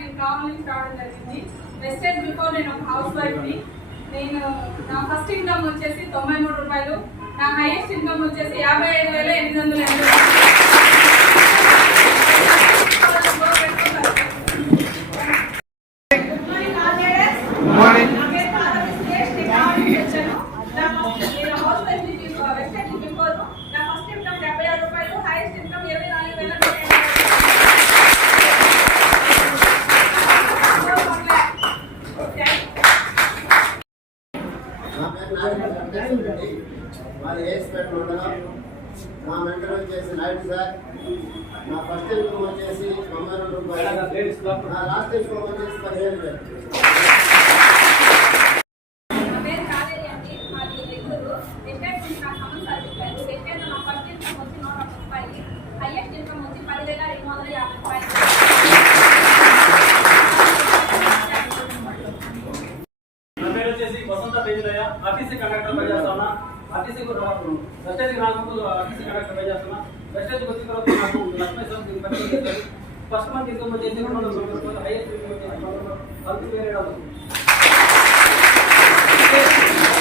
నేను కావాలని రావడం జరిగింది. వెస్టేజ్ బిఫోర్ నేను ఒక హౌస్ వైఫ్ని. నేను నా ఫస్ట్ ఇన్కమ్ వచ్చేసి 93 రూపాయలు, నా హైయెస్ట్ ఇన్కమ్ వచ్చేసి 55,880. మాది ఏస్పేట మండలం. నా మెంటర్ వచ్చేసి నాయుడు సార్. నా ఫస్ట్ ఇన్కమ్ వచ్చేసి 92 రూపాయలు. నా లాస్ట్ ఇన్కమ్ వచ్చేసి 15,000. హైయెస్ట్ ఇన్కమ్ వచ్చి 10,250. వసంత పేజీలయ్య ఆర్టీసీ కండక్టర్ పై చేస్తున్నా. ఆర్టీసీ వెస్టేజ్ నాకు ఆర్టీసీ కండక్టర్ పై చేస్తున్నా. వెస్టేజ్ వచ్చిన తర్వాత నాకు లక్ష్మీ ఫస్ట్ మంత్ ఇన్కమ్ వచ్చేసి 200 రూపాయలు, హైయెస్ట్ ఇన్కమ్ వచ్చేసి 12,000.